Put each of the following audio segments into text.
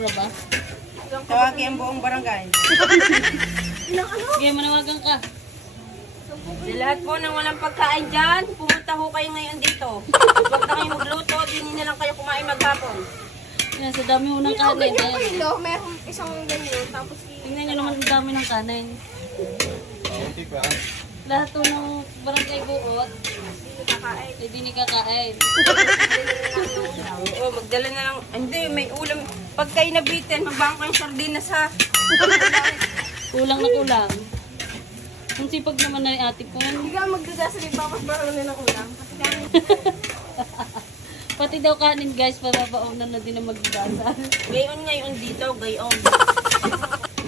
Sobra ba? Tawagin ang buong barangay. Sige, manawagan ka. Sa lahat po ng walang pagkain dyan, pumunta ho kayo ngayon dito. Huwag na kayo magluto, dinin na lang kayo kumain maghapon. Yan, sa dami mo ng kanin. Kilo, meron isang ganyan, tapos Tingnan nyo naman ang dami ng kanin. Lahat to ng barangay buot. Hindi ni kakain. Oo, magdala na lang. Hindi, may ulam. Pag kayo nabitin, magbang kayong sardinas ha. Kulang na kulang. Ang sipag naman na ni ate ko. hindi ka magdadasal yung papas barang na ng ulam. Pati daw kanin guys, pababaunan na din ang magdadasal. Gayon dito, gayon.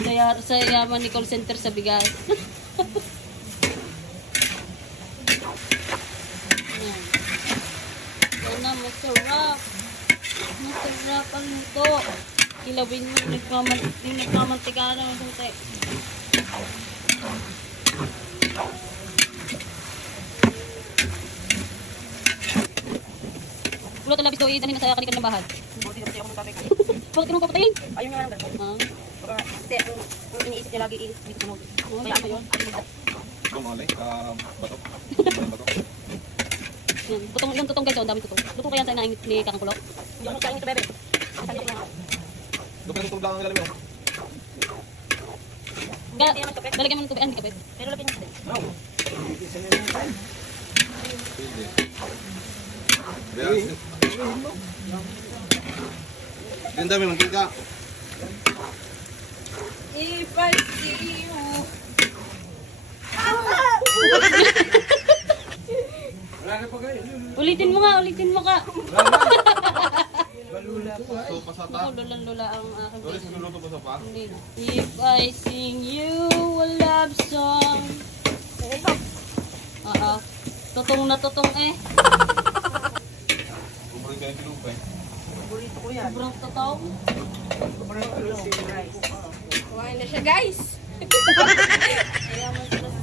Kaya sa yaman ni call center sa bigas. Yan. Yan na, masarap. Masarap ang luto. Kilawin mo, nagmamantika na ng sunti. Ulo talabis to, idanin na sa kanikan ng bahad. Bakit mo papatayin? Ayun nga lang gano'n. Kasi ang iniisip niya lagi dito sa nobel. Kaya ako yun. Yan, yung tutong guys, ang dami tutong. Luto kaya sa inaing ni Kakang Kulok? Hindi ako kain ito, bebe. Dalagyan mo ng tubig, hindi kapit. Pero lapin niya. Ang dami mong kika. If I see you. Ulitin mo ka. So, pasata. Ako, lulan-lula ang aking Sorry, sinuluto ko sa pa. Hindi. If I sing you a love song. Oo. Tutong na tutong eh. Kumarin ka yung tinupay. Paborito ko yan. Sobrang tutong. Paborito ko yung rice. Kumain na siya guys. Kaya mo sila sa